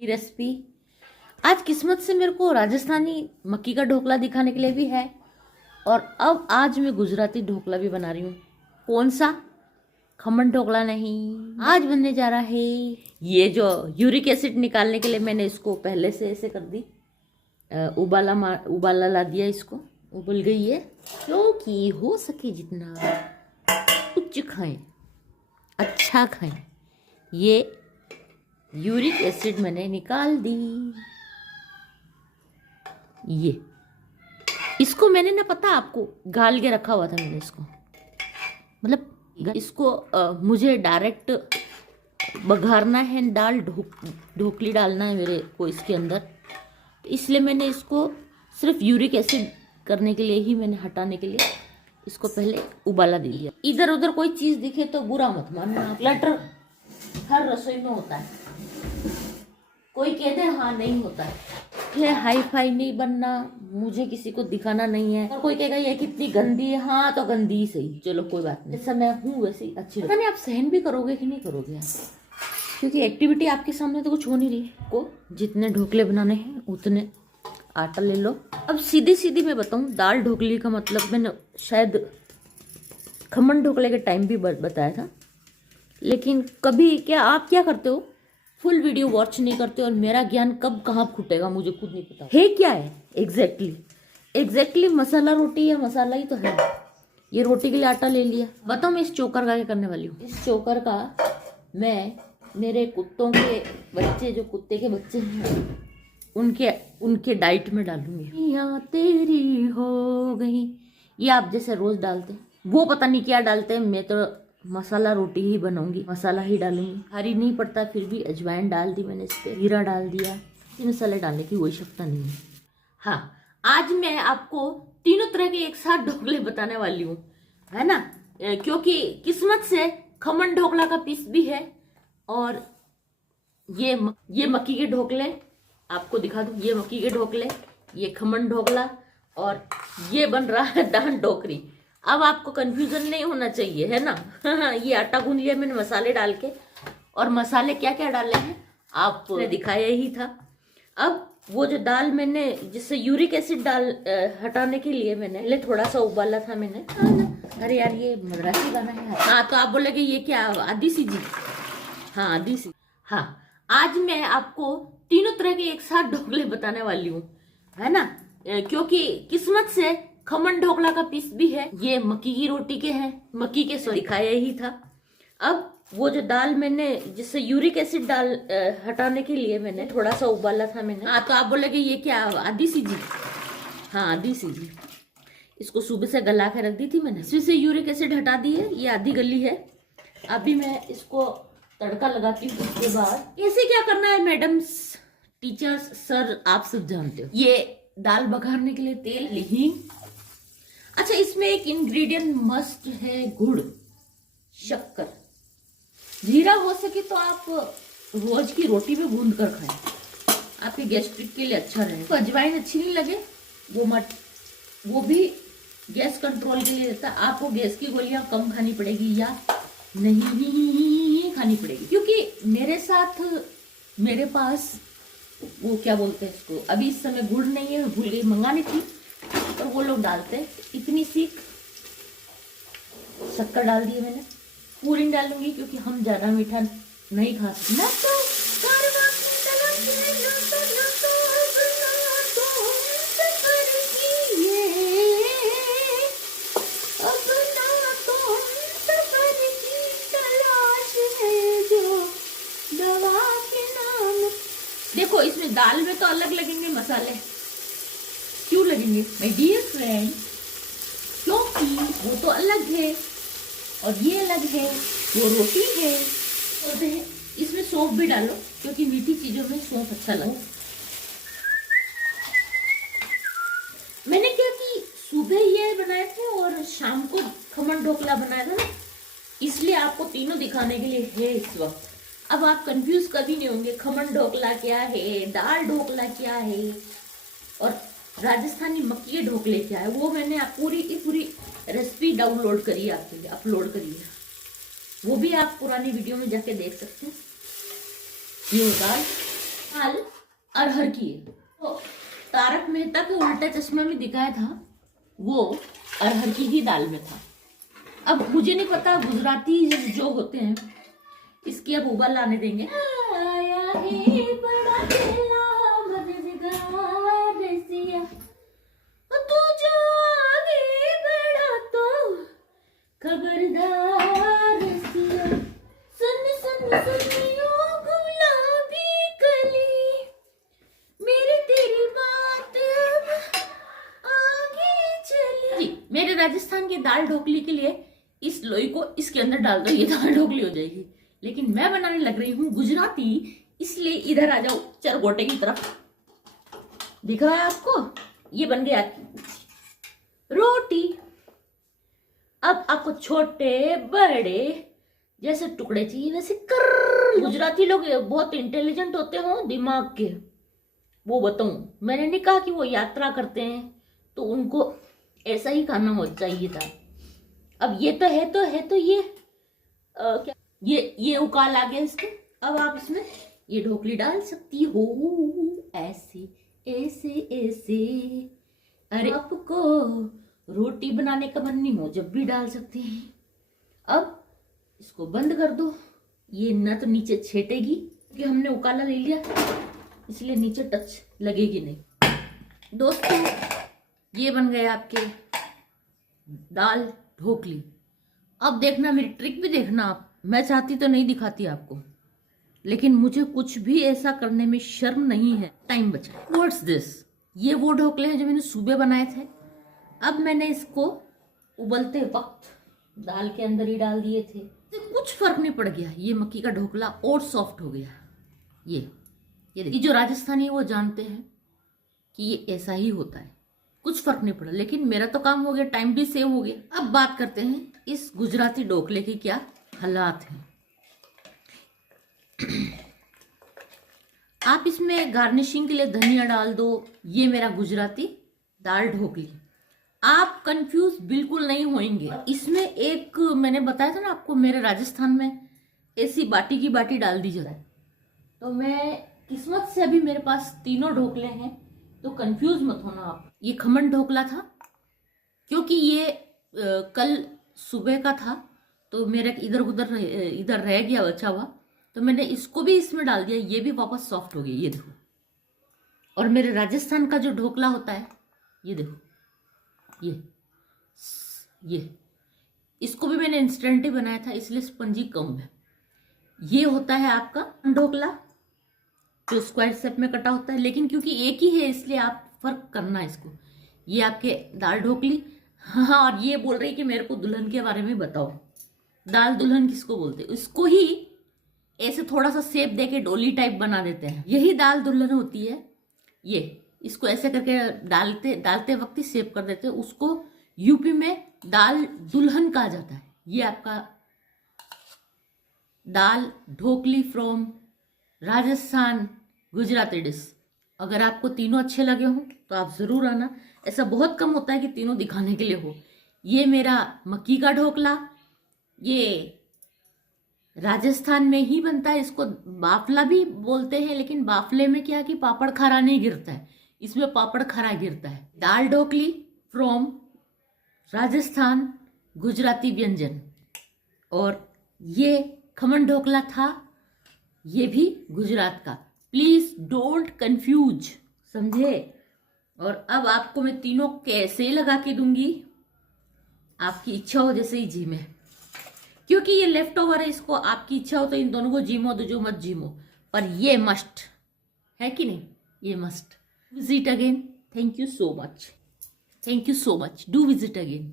Recipe आज किस्मत से मेरे को राजस्थानी मक्की का ढोकला दिखाने के लिए भी है। और अब आज मैं गुजराती ढोकला भी बना रही हूँ। कौन सा? खमन ढोकला नहीं, आज बनने जा रहा है ये जो यूरिक एसिड निकालने के लिए मैंने इसको पहले से ऐसे कर दी, उबाला ला दिया, इसको उबल गई है। क्योंकि हो सके जितना उच्च खाएं, अच्छा खाएं। ये यूरिक एसिड मैंने निकाल दी। ये इसको मैंने ना, पता आपको, गाल के रखा हुआ था मैंने इसको, मतलब इसको मुझे डायरेक्ट बघारना है, ढोकली डालना है मेरे को इसके अंदर, तो इसलिए मैंने इसको सिर्फ यूरिक एसिड करने के लिए ही, मैंने हटाने के लिए इसको पहले उबाला दे लिया। इधर उधर कोई चीज़ दिखे तो बुरा मत मानना, क्लटर हर रसोई में होता है। कोई कहते हैं हाँ नहीं होता है, ये हाई फाई नहीं बनना, मुझे किसी को दिखाना नहीं है। और कोई कहेगा ये कितनी गंदी है, हाँ तो गंदी ही सही, चलो कोई बात नहीं, जैसा मैं हूँ वैसे ही अच्छी। पता नहीं आप सहन भी करोगे कि नहीं करोगे आप, क्योंकि एक्टिविटी आपके सामने तो कुछ हो नहीं रही। को जितने ढोकले बनाने हैं उतने आटा ले लो। अब सीधी सीधी मैं बताऊँ, दाल ढोकली का मतलब मैंने शायद खमन ढोकले के टाइम भी बताया था, लेकिन कभी क्या आप क्या करते हो, फुल वीडियो वॉच नहीं करते, और मेरा ज्ञान कब कहाँ फूटेगा मुझे खुद नहीं पता है। क्या है एग्जैक्टली मसाला रोटी या मसाला ही तो है। ये रोटी के लिए आटा ले लिया। बताओ मैं इस चोकर का क्या करने वाली हूँ। इस चोकर का मैं मेरे कुत्तों के बच्चे, जो कुत्ते के बच्चे हैं, उनके डाइट में डालूंगी। यहाँ तेरी हो गई, ये आप जैसे रोज डालते हैं, वो पता नहीं क्या डालते हैं। मैं तो मसाला रोटी ही बनाऊंगी, मसाला ही डालूंगी। हरी नहीं पड़ता, फिर भी अजवाइन डाल दी मैंने, इस पे जीरा डाल दिया। मसाले डालने की कोई आवश्यकता नहीं है। हाँ, आज मैं आपको तीनों तरह के एक साथ ढोकले बताने वाली हूँ, है ना, क्योंकि किस्मत से खमन ढोकला का पीस भी है। और ये मक्की के ढोकले आपको दिखा दूं, ये मक्की के ढोकले, ये खमन ढोकला, और ये बन रहा है दान ढोकरी। अब आपको कंफ्यूजन नहीं होना चाहिए, है ना। ये आटा गूंद लिया मैंने मसाले डाल के, और मसाले क्या क्या डाले हैं आपने दिखाया ही था। अब वो जो दाल मैंने, जिससे यूरिक एसिड हटाने के लिए मैंने थोड़ा सा उबाला था मैंने। अरे यार ये मद्रासी गाना है। हाँ, तो आप बोलेगे ये क्या आधी सी जी। हाँ आधी सी। हाँ, आज मैं आपको तीनों तरह के एक साथ ढोकले बताने वाली हूँ, है ना, क्योंकि किस्मत से खमन ढोकला का पीस भी है। ये मक्की की रोटी के हैं, मक्की के सो दिखाया ही था। अब वो जो दाल मैंने, जिससे यूरिक एसिड हटाने के लिए मैंने थोड़ा सा उबाला था मैंने। हाँ, तो आप बोलेगे ये क्या आधी सी जी। हाँ आधी सी जी। इसको सुबह से गला के रख दी थी मैंने, इसी से यूरिक एसिड हटा दी है, ये आधी गली है। अभी मैं इसको तड़का लगाती हूँ। उसके बाद कैसे क्या करना है, मैडम्स, टीचर्स, सर, आप सब जानते हो। ये दाल बघारने के लिए तेल, हींग। अच्छा, इसमें एक इंग्रेडिएंट मस्ट है, गुड़, शक्कर, जीरा। हो सके तो आप रोज की रोटी में गूंद कर खाएं, आपके गैस्ट्रिक के लिए अच्छा रहे। तो अजवाइन अच्छी नहीं लगे वो मत, वो भी गैस कंट्रोल के लिए रहता है। आपको गैस की गोलियां कम खानी पड़ेगी या नहीं खानी पड़ेगी, क्योंकि मेरे पास वो क्या बोलते हैं इसको, अभी इस समय गुड़ नहीं है, भूल गई, मंगानी थी, और वो लोग डालते हैं। इतनी सी शक्कर डाल दी है मैंने, पूरी डालूंगी क्योंकि हम ज्यादा मीठा नहीं खा सकते। देखो, इसमें दाल में तो अलग लगेंगे मसाले, क्यों लगेंगे माय डियर फ्रेंड, क्योंकि वो तो अलग है और ये अलग है, वो रोटी है। और इसमें सौंफ भी डालो, क्योंकि मीठी चीजों में सौंफ अच्छा लगता। मैंने क्या कि सुबह ये बनाए थे और शाम को खमन ढोकला बनाया था ना, इसलिए आपको तीनों दिखाने के लिए है इस वक्त। अब आप कंफ्यूज कभी नहीं होंगे, खमन ढोकला क्या है, दाल ढोकला क्या है, और राजस्थानी मक्की के ढोकले क्या है। वो मैंने पूरी रेसिपी डाउनलोड करी है, आपके लिए अपलोड करी है, वो भी आप पुरानी वीडियो में जाके देख सकते हैं। ये दाल दाल अरहर की है। तो तारक मेहता के उल्टे चश्मे में दिखाया था वो अरहर की ही दाल में था। अब मुझे नहीं पता गुजराती जो होते हैं इसकी अब उबाल आने देंगे। आया है बड़ा खेला मददगार रसिया, तू जो आगे बढ़ा तो खबरदार रसिया, सुन सुन सुनियो गुलाबी कली, मेरी तेरी बात अब आगे चली। जी, मेरे राजस्थान की दाल ढोकली के लिए इस लोई को इसके अंदर डाल दो, ये दाल ढोकली हो जाएगी। लेकिन मैं बनाने लग रही हूँ गुजराती, इसलिए इधर आ जाओ चरगोटे की तरफ। दिख रहा है आपको, ये बन गया रोटी। अब आपको छोटे बड़े जैसे टुकड़े चाहिए वैसे कर। गुजराती लोग बहुत इंटेलिजेंट होते हो दिमाग के, वो बताऊं। मैंने नहीं कहा कि वो यात्रा करते हैं तो उनको ऐसा ही खाना हो चाहिए था। अब ये तो ये क्या ये उकाल आ गया इसके। अब आप इसमें ये ढोकली डाल सकती हो ऐसे ऐसे ऐसे। अरे आपको रोटी बनाने का मन नहीं हो जब भी डाल सकते हैं। अब इसको बंद कर दो, ये न तो नीचे छेटेगी क्योंकि हमने उकाला ले लिया इसलिए नीचे टच लगेगी नहीं। दोस्तों ये बन गए आपके दाल ढोकली। अब देखना मेरी ट्रिक भी देखना आप। मैं चाहती तो नहीं दिखाती आपको, लेकिन मुझे कुछ भी ऐसा करने में शर्म नहीं है। टाइम बचा। What's this? ये वो ढोकले हैं जो मैंने सुबह बनाए थे। अब मैंने इसको उबलते वक्त दाल के अंदर ही डाल दिए थे। कुछ फर्क नहीं पड़ गया, ये मक्की का ढोकला और सॉफ्ट हो गया। ये जो राजस्थानी है वो जानते हैं कि ये ऐसा ही होता है, कुछ फर्क नहीं पड़ा। लेकिन मेरा तो काम हो गया, टाइम भी सेव हो गया। अब बात करते हैं इस गुजराती ढोकले की क्या हालात हैं। आप इसमें गार्निशिंग के लिए धनिया डाल दो। ये मेरा गुजराती दाल ढोकली। आप कंफ्यूज बिल्कुल नहीं होंगे। इसमें एक मैंने बताया था ना आपको, मेरे राजस्थान में ऐसी बाटी की बाटी डाल दी जाए। तो मैं किस्मत से अभी मेरे पास तीनों ढोकले हैं, तो कंफ्यूज मत होना आप। ये खमन ढोकला था क्योंकि ये कल सुबह का था तो मेरा इधर रह गया बचा हुआ, तो मैंने इसको भी इसमें डाल दिया। ये भी वापस सॉफ्ट हो गया, ये देखो। और मेरे राजस्थान का जो ढोकला होता है ये देखो, ये इसको भी मैंने इंस्टेंट ही बनाया था इसलिए स्पंजी कम है। ये होता है आपका ढोकला जो स्क्वायर शेप में कटा होता है, लेकिन क्योंकि एक ही है इसलिए आप फर्क करना इसको। ये आपके दाल ढोकली। हाँ, और ये बोल रही कि मेरे को दुल्हन के बारे में बताओ। दाल दुल्हन किसको बोलते हैं? इसको ही ऐसे थोड़ा सा शेप देके डोली टाइप बना देते हैं, यही दाल दुल्हन होती है। ये इसको ऐसे करके डालते वक्त ही शेप कर देते हैं, उसको यूपी में दाल दुल्हन कहा जाता है। ये आपका दाल ढोकली फ्रॉम राजस्थान गुजराती डिश। अगर आपको तीनों अच्छे लगे हों तो आप जरूर आना। ऐसा बहुत कम होता है कि तीनों दिखाने के लिए हो। ये मेरा मक्की का ढोकला, ये राजस्थान में ही बनता है, इसको बाफला भी बोलते हैं, लेकिन बाफले में क्या कि पापड़ खारा नहीं गिरता है, इसमें पापड़ खरा गिरता है। दाल ढोकली फ्रॉम राजस्थान गुजराती व्यंजन। और ये खमन ढोकला था, ये भी गुजरात का। प्लीज डोंट कंफ्यूज, समझे? और अब आपको मैं तीनों कैसे लगा के दूंगी आपकी इच्छा हो, जैसे ही जिमे, क्योंकि ये लेफ्ट ओवर है। इसको आपकी इच्छा हो तो इन दोनों को जिमो दो, जो मत जिमो, पर ये मस्ट है कि नहीं? ये must. Visit again. Thank you so much, thank you so much. Do visit again.